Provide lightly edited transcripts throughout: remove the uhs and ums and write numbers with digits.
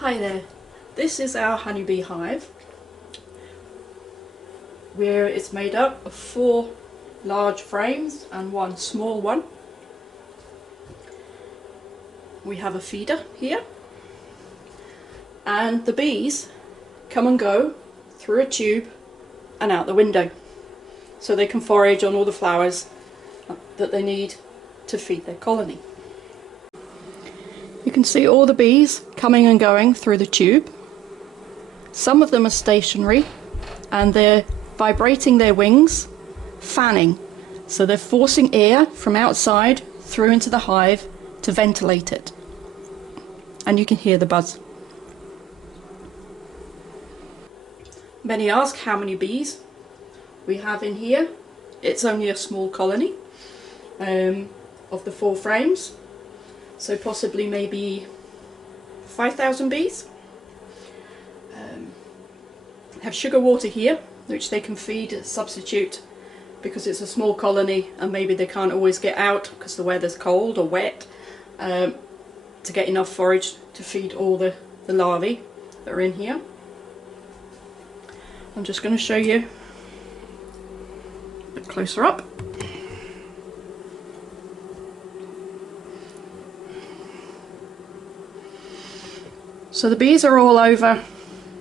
Hi there, this is our honeybee hive where it's made up of 4 large frames and 1 small one. We have a feeder here and the bees come and go through a tube and out the window so they can forage on all the flowers that they need to feed their colony. You can see all the bees coming and going through the tube. Some of them are stationary and they're vibrating their wings, fanning. So they're forcing air from outside through into the hive to ventilate it. And you can hear the buzz. Many ask how many bees we have in here. It's only a small colony of the 4 frames. So possibly maybe 5,000 bees. Have sugar water here, which they can feed, substitute, because it's a small colony and maybe they can't always get out because the weather's cold or wet, to get enough forage to feed all the larvae that are in here. I'm just going to show you a bit closer up. So the bees are all over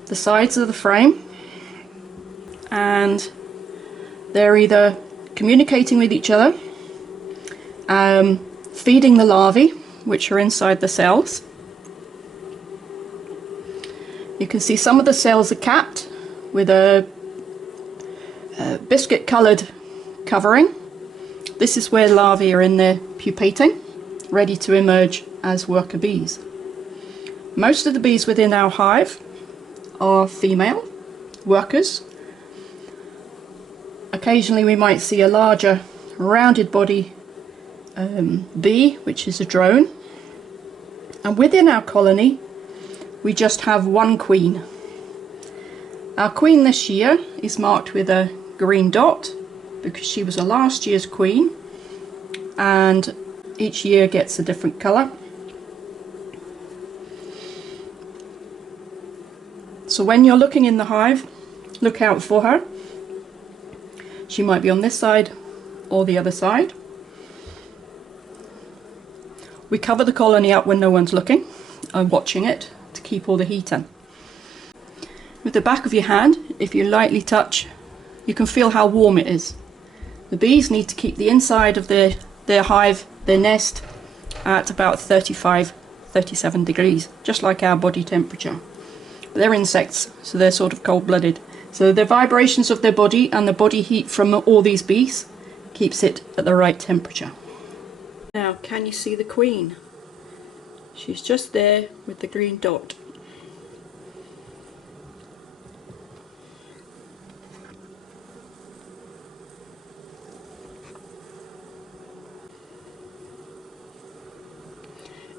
the sides of the frame and they're either communicating with each other, feeding the larvae which are inside the cells. You can see some of the cells are capped with a biscuit coloured covering. This is where larvae are in there pupating, ready to emerge as worker bees. Most of the bees within our hive are female workers. Occasionally we might see a larger rounded body bee, which is a drone. And within our colony we just have 1 queen. Our queen this year is marked with a green dot because she was a last year's queen, and each year gets a different colour. So when you're looking in the hive, look out for her. She might be on this side or the other side. We cover the colony up when no one's looking and watching it to keep all the heat in. With the back of your hand, if you lightly touch, you can feel how warm it is. The bees need to keep the inside of their hive, their nest, at about 35-37 degrees, just like our body temperature. They're insects, so they're sort of cold-blooded. So the vibrations of their body and the body heat from all these bees keeps it at the right temperature. Now, can you see the queen? She's just there with the green dot.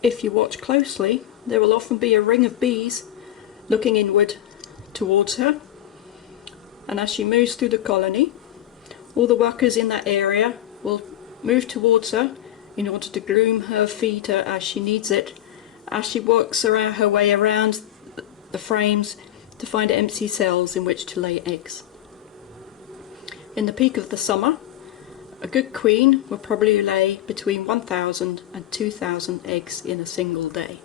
If you watch closely, there will often be a ring of bees looking inward towards her, and as she moves through the colony, all the workers in that area will move towards her in order to groom her, feed her as she needs it, as she works around her way around the frames to find empty cells in which to lay eggs. In the peak of the summer, a good queen will probably lay between 1,000 and 2,000 eggs in a single day.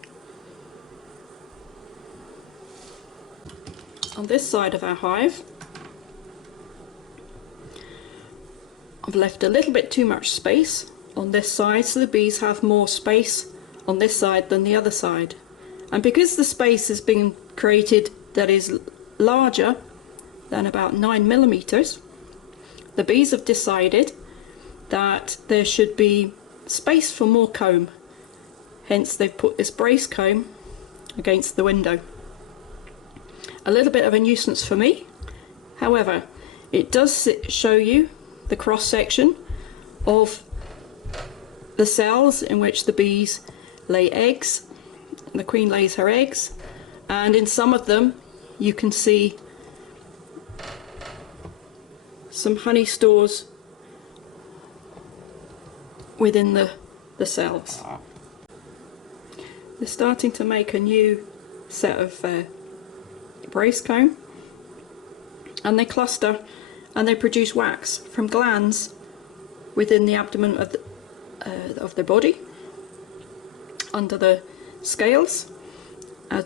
On this side of our hive, I've left a little bit too much space on this side, so the bees have more space on this side than the other side. And because the space has been created that is larger than about 9 millimeters, the bees have decided that there should be space for more comb. Hence they've put this brace comb against the window. A little bit of a nuisance for me, however, it does show you the cross section of the cells in which the bees lay eggs. The queen lays her eggs, and in some of them you can see some honey stores within the cells. They're starting to make a new set of brace comb, and they cluster and they produce wax from glands within the abdomen of their body, under the scales,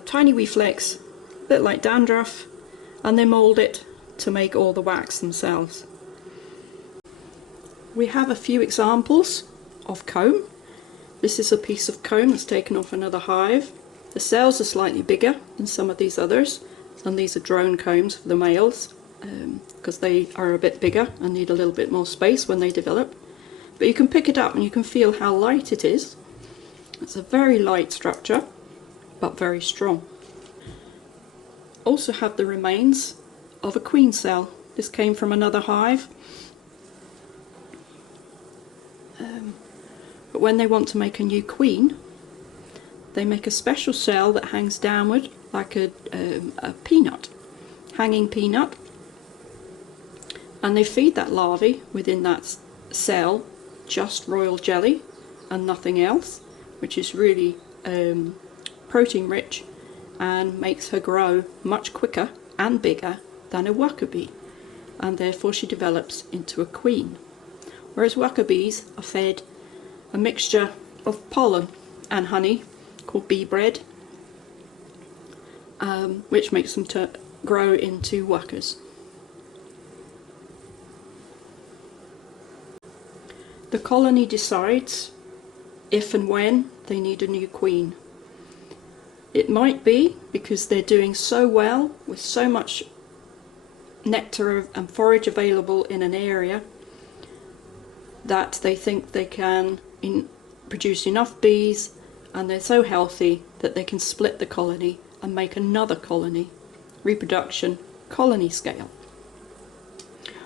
tiny wee flecks, a bit like dandruff, and they mould it to make all the wax themselves. We have a few examples of comb. This is a piece of comb that's taken off another hive. The cells are slightly bigger than some of these others, and these are drone combs for the males, because they are a bit bigger and need a little bit more space when they develop. But you can pick it up and you can feel how light it is. It's a very light structure, but very strong. Also have the remains of a queen cell. This came from another hive. But when they want to make a new queen, they make a special cell that hangs downward like a peanut, hanging peanut, and they feed that larvae within that cell just royal jelly and nothing else, which is really protein rich and makes her grow much quicker and bigger than a worker bee, and therefore she develops into a queen. Whereas worker bees are fed a mixture of pollen and honey called bee bread, which makes them grow into workers. The colony decides if and when they need a new queen. It might be because they're doing so well with so much nectar and forage available in an area that they think they can produce enough bees, and they're so healthy that they can split the colony and make another colony, reproduction, colony scale.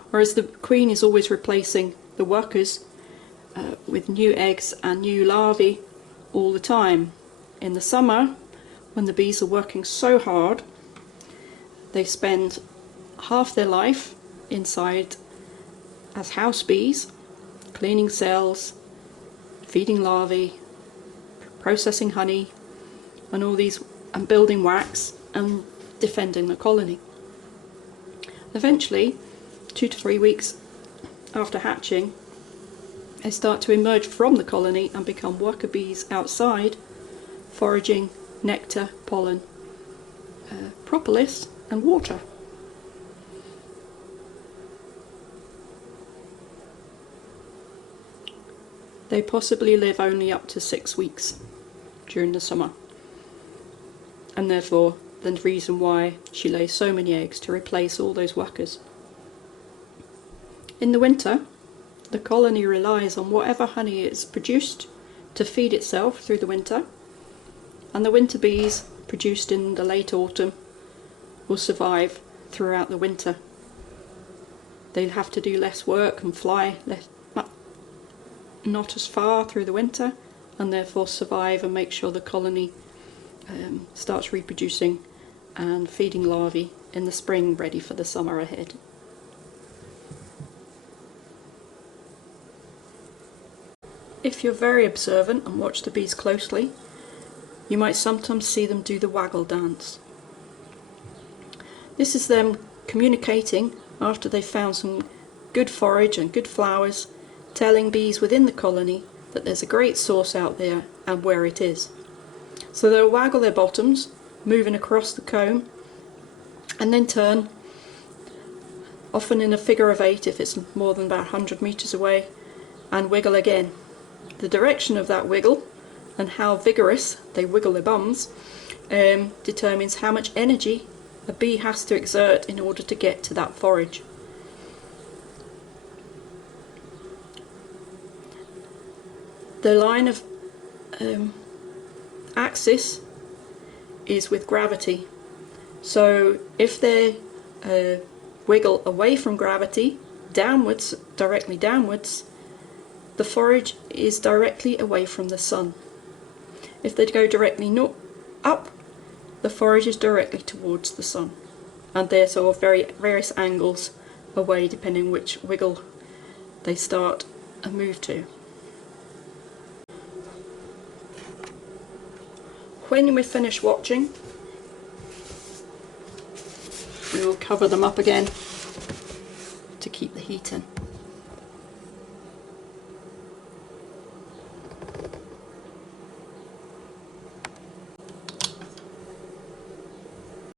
Whereas the queen is always replacing the workers with new eggs and new larvae all the time. In the summer, when the bees are working so hard, they spend half their life inside as house bees, cleaning cells, feeding larvae, processing honey, and all these, and building wax and defending the colony. Eventually, 2 to 3 weeks after hatching, they start to emerge from the colony and become worker bees outside, foraging nectar, pollen, propolis and water. They possibly live only up to 6 weeks during the summer, and therefore the reason why she lays so many eggs to replace all those workers. In the winter, the colony relies on whatever honey is produced to feed itself through the winter, and the winter bees produced in the late autumn will survive throughout the winter. They'll have to do less work and fly not as far through the winter, and therefore survive and make sure the colony starts reproducing and feeding larvae in the spring, ready for the summer ahead. If you're very observant and watch the bees closely, you might sometimes see them do the waggle dance. This is them communicating after they've found some good forage and good flowers, telling bees within the colony that there's a great source out there and where it is. So they'll waggle their bottoms, moving across the comb, and then turn, often in a figure of 8 if it's more than about 100 meters away, and wiggle again. The direction of that wiggle and how vigorous they wiggle their bums determines how much energy a bee has to exert in order to get to that forage. The line of axis is with gravity, so if they wiggle away from gravity, downwards, directly downwards, the forage is directly away from the sun. If they go directly up, the forage is directly towards the sun, and they're sort of various angles away depending which wiggle they start and move to. When we finish watching, we will cover them up again to keep the heat in.